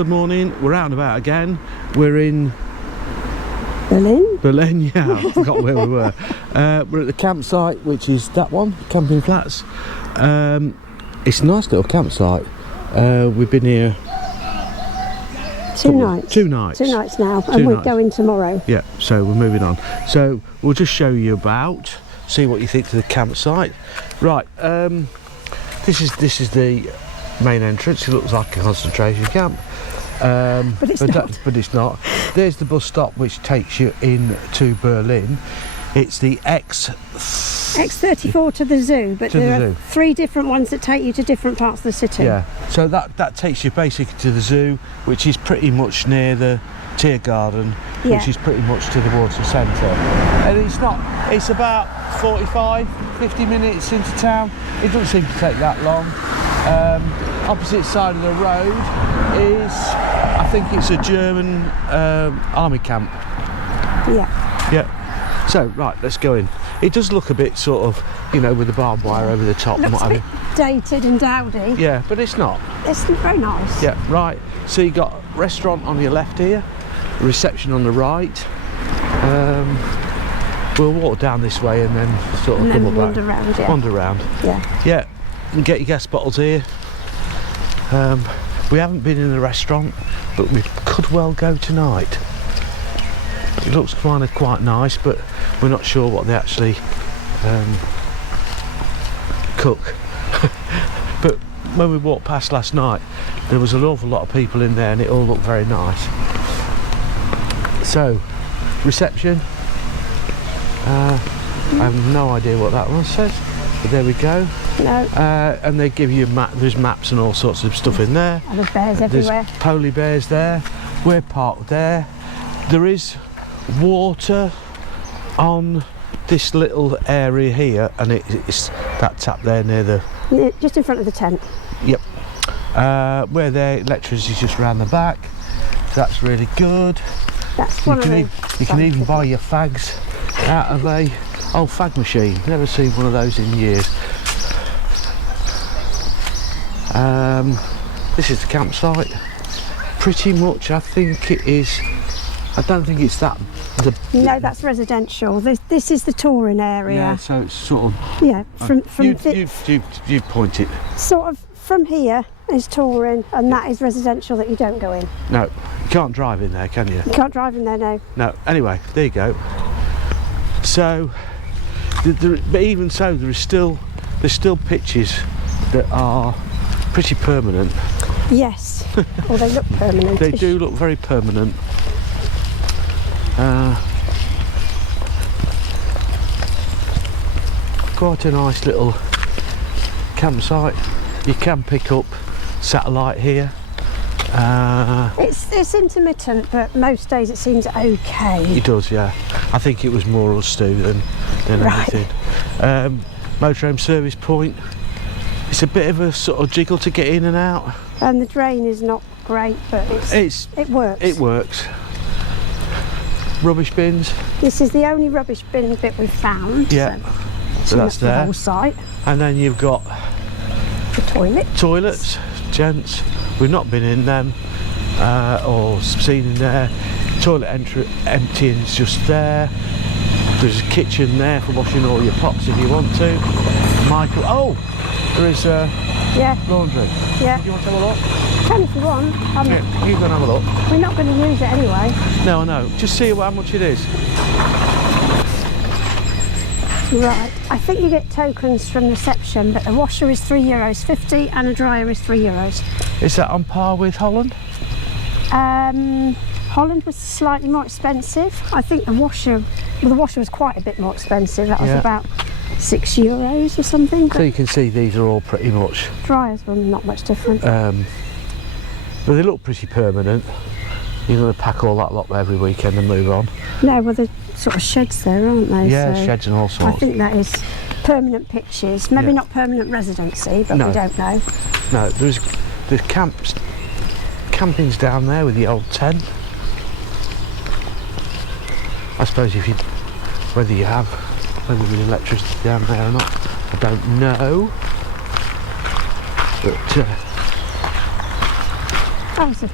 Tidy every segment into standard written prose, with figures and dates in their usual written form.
good morning. We're out and about again. We're in Berlin, yeah, I forgot where we were. We're at the campsite, which is that one, Campingplatz. It's a nice little campsite. We've been here two nights now, and we're going tomorrow. Yeah, so we're moving on. So we'll just show you about, see what you think to the campsite. Right, this is the main entrance. It looks like a concentration camp. But it's not. There's the bus stop which takes you into Berlin. It's the X34 to the zoo, but there are 3 different ones that take you to different parts of the city. Yeah, so that takes you basically to the zoo, which is pretty much near the Tiergarten, which is pretty much to the water centre. And it's about 45-50 minutes into town. It doesn't seem to take that long. Opposite side of the road is, I think it's a German army camp. Yeah. So, right, let's go in. It does look a bit sort of, you know, with the barbed wire over the top. Looks a bit dated and dowdy. Yeah, but it's not. It's very nice. Yeah, right. So you got restaurant on your left here, reception on the right. We'll walk down this way and then sort of come wander back. Around, Wander around. Yeah. Yeah, and get your gas bottles here. We haven't been in the restaurant, but we could well go tonight. It looks kind of quite nice, but we're not sure what they actually cook. But when we walked past last night, there was an awful lot of people in there and it all looked very nice. So, reception. I have no idea what that one says, but there we go. No. And they give you there's maps and all sorts of stuff in there. And there's bears everywhere. There's polar bears there. We're parked there. There is water on this little area here, and it's that tap there near the... just in front of the tent. Yep. Where there, electricity's just round the back. So that's really good. That's one of them. You can even buy your fags out of a old fag machine. Never seen one of those in years. This is the campsite. Pretty much, I think it is. I don't think it's that. No, that's residential. This is the touring area. Yeah, so it's sort of. Yeah, from you point it. Sort of from here is touring, and that is residential that you don't go in. No, you can't drive in there, can you? You can't drive in there, no. No. Anyway, there you go. So, but even so, there's still pitches that are pretty permanent. Yes. Well, they look permanent. They do look very permanent. Quite a nice little campsite. You can pick up satellite here. It's intermittent, but most days it seems okay. It does, yeah. I think it was more us too than anything. Motorhome service point. It's a bit of a sort of jiggle to get in and out. And the drain is not great, but it works. It works. Rubbish bins. This is the only rubbish bin bit we've found. Yeah. So that's there. The whole site. And then you've got the toilets, gents. We've not been in them or seen in there. Toilet emptying is just there. There's a kitchen there for washing all your pots if you want to. There is laundry. Yeah. Do you want to have a look? Can if you want. Yeah, you go and have a look. We're not going to use it anyway. No, I know. Just see how much it is. Right. I think you get tokens from reception, but a washer is €3.50 and a dryer is €3. Is that on par with Holland? Holland was slightly more expensive. I think the washer was quite a bit more expensive. That was about €6 or something. So you can see these are all pretty much. Dryers were not much different. But they look pretty permanent. You're going to pack all that lot every weekend and move on. No, well, there's sort of sheds there, aren't they? Yeah, so sheds and all sorts. I think that is permanent pitches. Maybe not permanent residency, but we don't know. No, there's camping's down there with the old tent. I suppose whether there's electricity down there or not, I don't know. But it's a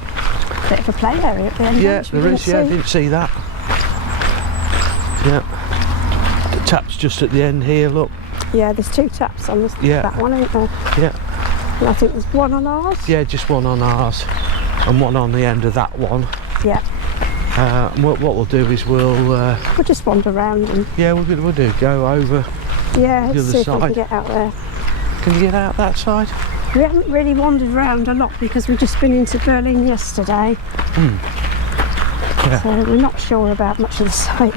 bit of a play area at the end. Yeah, there is. Yeah, I didn't see that. Yeah. The tap's just at the end here, look. Yeah, there's 2 taps on this, Yeah. that one, isn't there? Yeah. And I think there's one on ours. Yeah, just one on ours and one on the end of that one. Yeah. What we'll do is we'll just wander around and... Yeah, we'll do go over Yeah, the let's other see if we side. can get out there. Can you get out that side? We haven't really wandered around a lot because we've just been into Berlin yesterday. Yeah. So we're not sure about much of the site.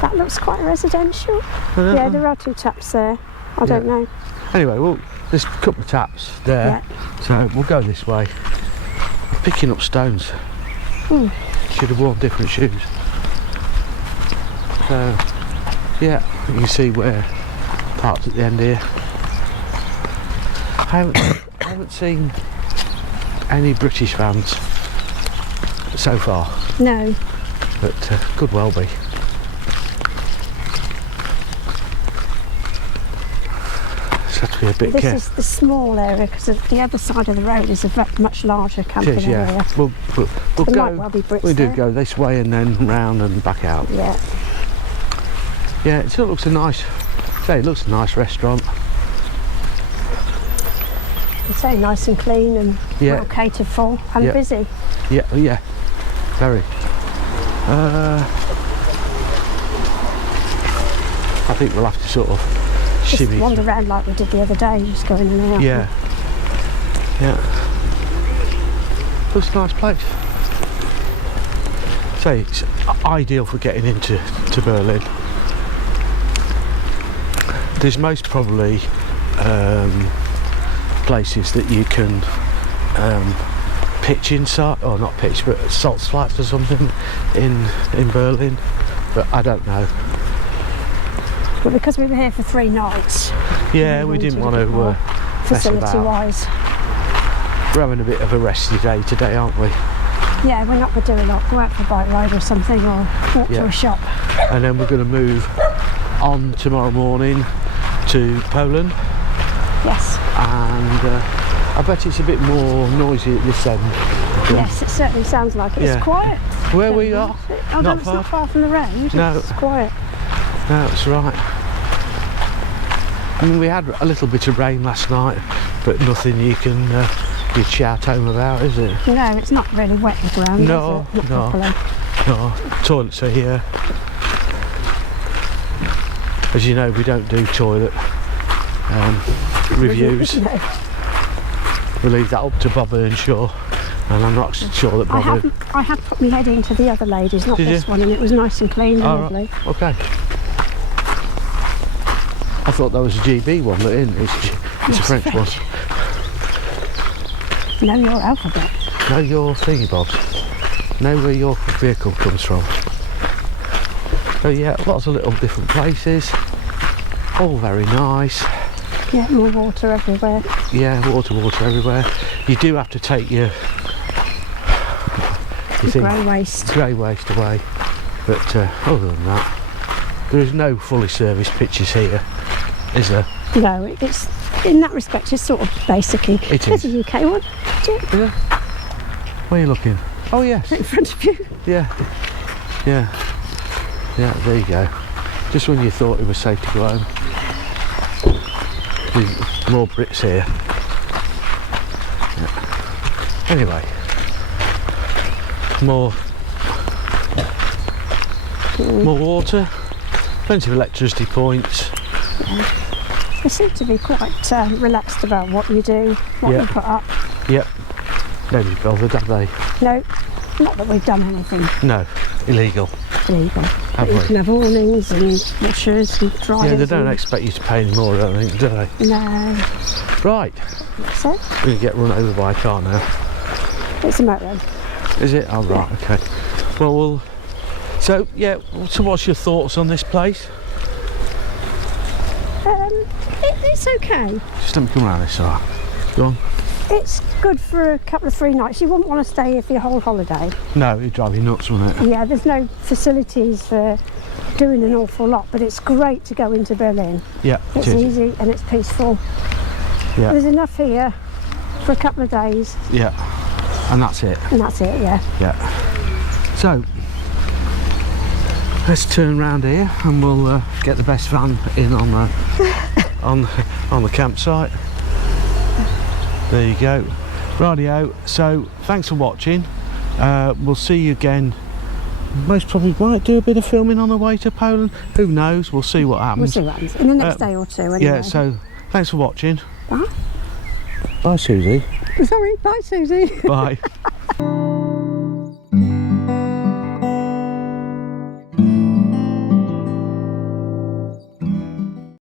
That looks quite residential. Yeah, there are 2 taps there. I don't know. Anyway, well, there's a couple of taps there, so we'll go this way. I'm picking up stones. Should have worn different shoes. So, yeah, you can see where parked at the end here. I haven't seen any British vans so far. No. But could well be. Just have to be a bit careful. This is the small area because the other side of the road is a much larger camping area. We'll there go. Might well be Brits We do there. go this way and then round and back out. Yeah. Yeah, it still looks a nice. It looks a nice restaurant. It's very nice and clean and well catered for and busy. Yeah, yeah, very. I think we'll have to sort of Just shimmy. wander around like we did the other day, just going in and out. Yeah, yeah. Looks a nice place. So it's ideal for getting into Berlin. There's most probably places that you can pitch inside, or not pitch, but salt flats or something in Berlin, but I don't know. But because we were here for 3 nights, Yeah, we didn't want to mess facility about. wise. We're having a bit of a resty day today, aren't we? Yeah, we're not going to do a lot. Go out for a bike ride or something, or walk to a shop. And then we're going to move on tomorrow morning to Poland. Yes. And I bet it's a bit more noisy at this end. Yes, it certainly sounds like it. Yeah. It's quiet. Where we are? Oh, no, it's not far from the road. No. It's quiet. No, that's right. I mean, we had a little bit of rain last night, but nothing you can you'd shout home about, is it? No, it's not really wet the ground. No, is it? Not properly. No. Toilets are here. As you know, we don't do toilet reviews. No. We leave that up to Bob Earnshaw, and I'm not sure that Bob... I had put my head into the other ladies, not Did this you? one, and it was nice and clean and lovely. Right. Okay. I thought that was a GB one, but it isn't. It's a French one. Know your alphabet. Know your thingy bobs. Know where your vehicle comes from. So yeah, lots of little different places. All very nice. Yeah, more water everywhere. Yeah, water everywhere. You do have to take your Grey waste. grey waste away. But other than that, there is no fully serviced pitches here, is there? No, it's in that respect, it's sort of basically. It There's is. a UK one. Yeah. Where are you looking? Oh yes. In front of you. Yeah. Yeah. Yeah, there you go. Just when you thought it was safe to go home. There's more Brits here. Yeah. Anyway. More water. Plenty of electricity points. Yeah. They seem to be quite relaxed about what you do, what you put up. Yep. Nobody's bothered, have they? No, not that we've done anything No. Illegal. illegal. But you we? can have awnings and washers and dryers. Yeah, they don't expect you to pay any more, I don't think, do they? No. Right. So, We're going to get run over by a car now. it's a motorhome. Is it? Oh, right, okay. Well, so, yeah, so what's your thoughts on this place? It's okay. Just let me come around this side. Go on. It's good for a couple of 3 nights. You wouldn't want to stay here for your whole holiday. No, it'd drive you nuts, wouldn't it? Yeah, there's no facilities for doing an awful lot, but it's great to go into Berlin. Yeah, It's it is. easy and it's peaceful. Yeah. There's enough here for a couple of days. Yeah. And that's it. And that's it, yeah. Yeah. So let's turn round here and we'll get the best van in on the on the campsite. There you go. Rightio. So thanks for watching. We'll see you again. Most probably might do a bit of filming on the way to Poland. Who knows? We'll see what happens. We'll see what happens in the next day or two. Anyway. Yeah. So thanks for watching. Bye. Bye, Susie. Sorry. Bye, Susie. Bye.